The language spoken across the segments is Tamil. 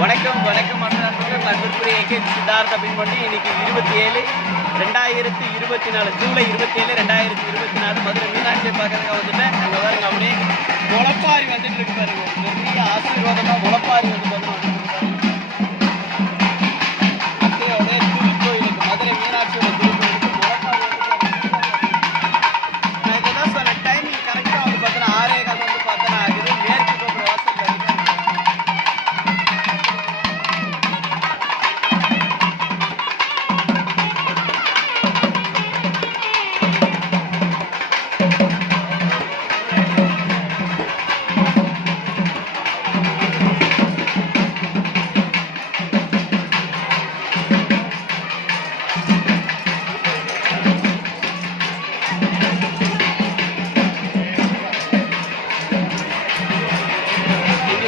வணக்கம் வணக்கம் அண்ணன் அன்பிற்குரிய ஏகே சித்தார்த்த பின்பற்றி இன்னைக்கு இருபத்தி ஏழு ரெண்டாயிரத்தி இருபத்தி நாலு ஜூலை இருபத்தி ஏழு ரெண்டாயிரத்தி இருபத்தி நாலு. மதுரை மீனாட்சியை பார்க்கறதுக்கு வந்துட்டேன். அங்கே பாருங்க அப்படியே முளப்பாரி வந்துட்டு இருக்கு பாருங்க. பெரிய ஆசீர்வாதமாக முளப்பாரி வந்து பாருங்க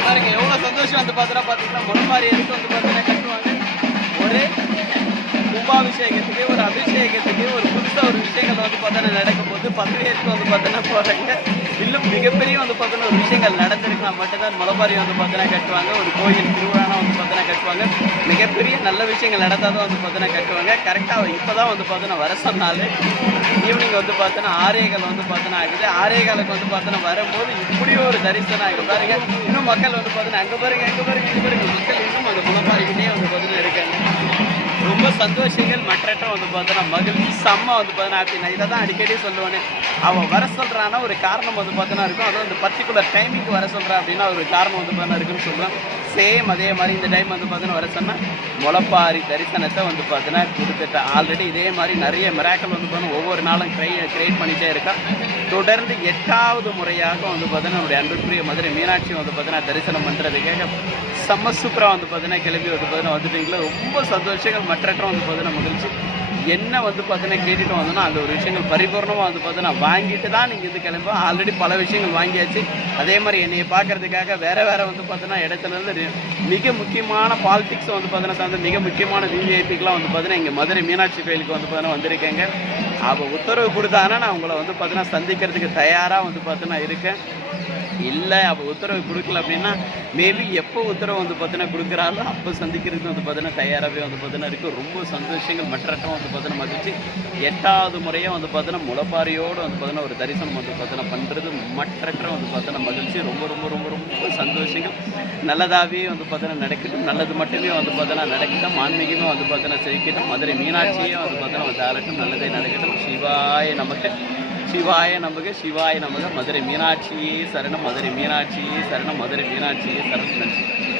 பாருங்க எவ்வளவு சந்தோஷம் வந்து பார்த்தா பார்த்தீங்கன்னா முனமாரி எதுக்கு வந்து பார்த்தீங்கன்னா கும்பாபிஷேகத்துக்கு ஒரு அபிஷேகத்துக்கு ஒரு புதுசாக ஒரு விஷயங்கள் வந்து பார்த்தோன்னா நடக்கும் போது பத்திரிகைக்கு வந்து பார்த்தோன்னா போகிறாங்க இன்னும் மிகப்பெரிய வந்து பார்த்தோன்னா ஒரு விஷயங்கள் நடந்திருக்குன்னா மட்டும்தான் மலபாரி வந்து பார்த்தோன்னா கட்டுவாங்க ஒரு கோயில் திருவிழானா வந்து பார்த்தோன்னா கட்டுவாங்க மிகப்பெரிய நல்ல விஷயங்கள் நடந்தாதான் வந்து பார்த்தோன்னா கட்டுவாங்க கரெக்டாக இப்போ தான் வந்து பார்த்தோன்னா வர சொன்னாலே ஈவினிங் வந்து பார்த்தோன்னா ஆரேகால் வந்து பார்த்தோன்னா ஆகுது ஆரேகாலுக்கு வந்து பார்த்தோன்னா வரும்போது இப்படி ஒரு தரிசனம் ஆகுது பாருங்க இன்னும் மக்கள் வந்து பார்த்தோன்னா அங்கே பாருங்க அங்கே பாருங்க இங்கே பாருங்க மக்கள் இன்னும் அந்த முளப்பாரிக்கிட்டே வந்து பார்த்தோன்னா சந்தோஷங்கள் மற்றட்ட வந்து பார்த்தோன்னா மகிழ்ச்சி செம்ம வந்து பார்த்தோன்னா ஹாப்பி நான் இதை தான் அடிக்கடி சொல்லுவேன். அவன் வர சொல்கிறான்னா ஒரு காரணம் வந்து பார்த்தோன்னா இருக்கும் அதுவும் அந்த பர்டிகுலர் டைமிங்க்கு வர சொல்கிறான் அப்படின்னா ஒரு காரணம் வந்து பார்த்தோன்னா இருக்குன்னு சொல்லுவான் சேம் அதே மாதிரி இந்த டைம் வந்து பார்த்தோன்னா வர சொன்னால் முளப்பாரி தரிசனத்தை வந்து பார்த்தோன்னா கொடுத்துட்டேன் ஆல்ரெடி இதே மாதிரி நிறைய மிராக்கள் வந்து பார்த்தோன்னா ஒவ்வொரு நாளும் க்ரை க்ரியேட் பண்ணிகிட்டே இருக்கான் தொடர்ந்து எட்டாவது முறையாக வந்து பார்த்தோன்னா நம்முடைய அன்புக்குரிய மதுரை மீனாட்சி வந்து பார்த்தோன்னா தரிசனம் பண்ணுறதுக்காக செம்ம சூப்பராக வந்து பார்த்தீங்கன்னா கிளம்பி வந்து பார்த்தீங்கன்னா வந்துட்டீங்களா ரொம்ப சந்தோஷங்கள் மற்றற்ற வந்து பார்த்தீங்கன்னா மகிழ்ச்சி என்ன வந்து பார்த்தீங்கன்னா கேட்டுட்டு வந்தோன்னா அந்த ஒரு விஷயங்கள் பரிபூர்ணமாக வந்து பார்த்தீங்கன்னா வாங்கிட்டு தான் நீங்கள் இது கிளம்பும் ஆல்ரெடி பல விஷயங்கள் வாங்கியாச்சு. அதே மாதிரி என்னையை பார்க்கறதுக்காக வேற வேற வந்து பார்த்தீங்கன்னா இடத்துல இருந்து மிக முக்கியமான பாலிடிக்ஸ் வந்து பார்த்தீங்கன்னா சார்ந்த மிக முக்கியமான விவிஐபிக்கெலாம் வந்து பார்த்தீங்கன்னா இங்கே மதுரை மீனாட்சி கோயிலுக்கு வந்து பார்த்தீங்கன்னா வந்திருக்கேங்க. அப்போ உத்தரவு கொடுத்தாங்கன்னா நான் உங்களை வந்து பார்த்தீங்கன்னா சந்திக்கிறதுக்கு தயாராக வந்து பார்த்தீங்கன்னா இருக்கேன். இல்லை அப்போ உத்தரவு கொடுக்கல அப்படின்னா மேபி எப்போ உத்தரவு வந்து பார்த்தீங்கன்னா கொடுக்குறாங்களோ அப்போ சந்திக்கிறதுக்கு வந்து பார்த்தீங்கன்னா தயாராகவே வந்து பார்த்தீங்கன்னா இருக்குது ரொம்ப சந்தோஷங்கள் மற்றட்டம் வந்து பார்த்தீங்கன்னா மகிழ்ச்சி எட்டாவது முறையாக வந்து பார்த்தீங்கன்னா முளப்பாரியோடு வந்து பார்த்தீங்கன்னா ஒரு தரிசனம் வந்து பார்த்தீங்கன்னா பண்ணுறது மற்றற்ற வந்து பார்த்தீங்கன்னா மகிழ்ச்சி ரொம்ப ரொம்ப ரொம்ப ரொம்ப சந்தோஷங்கள் நல்லதாகவே வந்து பார்த்தீங்கன்னா நடக்கட்டும் நல்லது மட்டுமே வந்து பார்த்தீங்கன்னா நடக்கட்டும் ஆன்மீகமே வந்து பார்த்தீங்கன்னா செழிக்கட்டும் மதுரை மீனாட்சியே வந்து பார்த்தீங்கன்னா வந்து ஆளட்டும் நல்லதே நடக்கட்டும் சிவாய நமக்கு சிவாய நமக சிவாய நமக. மதுரை மீனாட்சியே சரணம் மதுரை மீனாட்சியே சரணம் மதுரை மீனாட்சியே சரணம். நன்றி